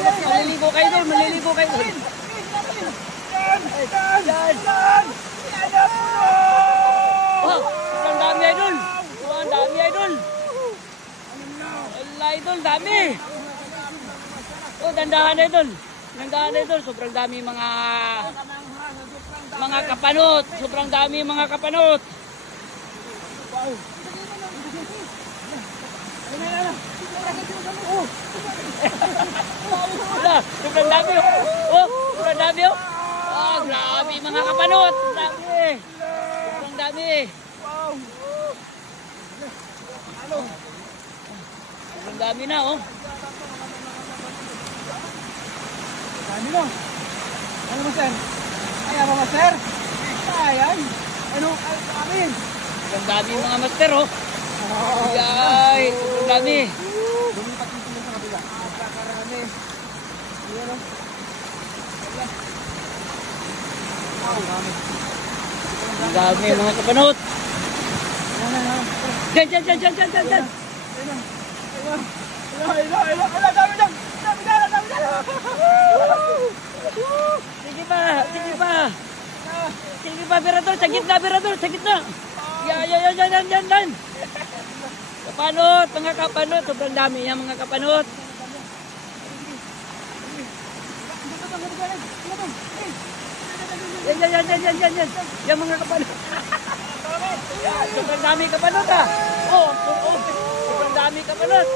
Maliligo kayo doon, maliligo kayo doon. Oh, sobrang dami idol. Oh, ang dami idol. Wala idol, dami. Oh, dandahan idol. Dandahan idol, sobrang dami mga kapanot. Sobrang dami mga kapanot. Wow. Wala, sobrang dami oh. Oh, sobrang dami oh. Oh, grabe mga kapanot. Grabe. Sobrang dami. Wow. Sobrang dami na oh. Dami na. Ano master? Ay, apa master? Ayan. Ano? Amin. Sobrang dami mga master oh. Ay, sobrang dami. Lumipat yung sila sa kabila. Napakarami. Ayan o. Ang dami mga kapanot. Diyan. Sige pa, Berador. Sa gitna, Berador. Sa gitna. Yan. Kapanot, mga kapanot. Sobrang dami niya mga kapanot. Yan. Yan mga kapanot. Sobrang dami kapanot ah. Oh, sobrang dami kapanot.